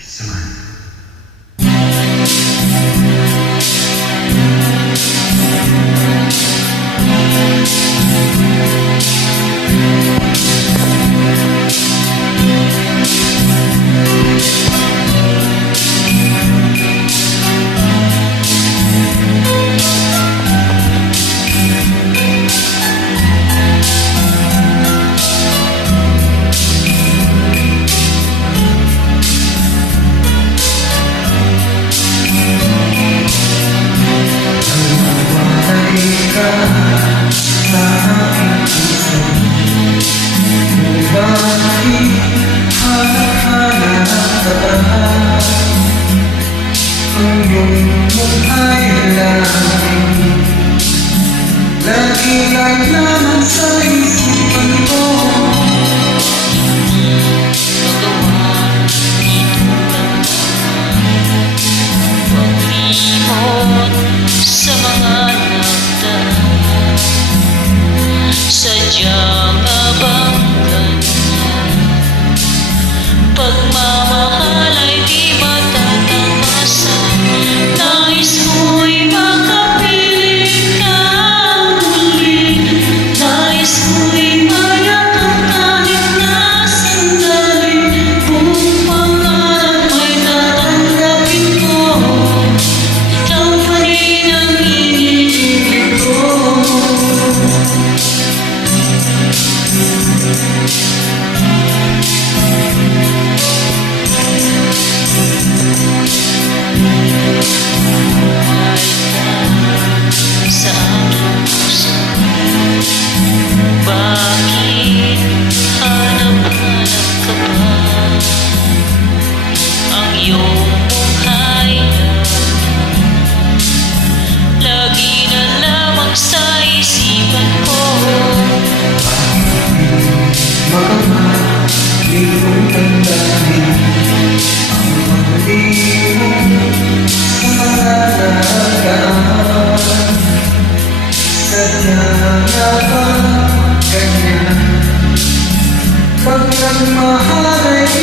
Samahan. Ang iyong mukhay lang lagi lang naman sa isipan ko. Magawa dito lang pag-imot sa mga nagdaan. Sadya nga bang ganyan? Pagmamahal ay di matatakasan. Nais ko'y makapiling ka muli. Nais ko'y mayakap kahit na sandali. Buong pangarap ay tatanggapin ko. Ikaw pa rin ang iniibig ko. Sa aking puso, bakit hanap-hanap ka pa? Ang iyong mukhay lagi na lamang sa isipan ko. Makamahal, di kong tandaan ang mga limong sa mga nagaan. Sadya nga ba ganyan? Pag nagmahal ay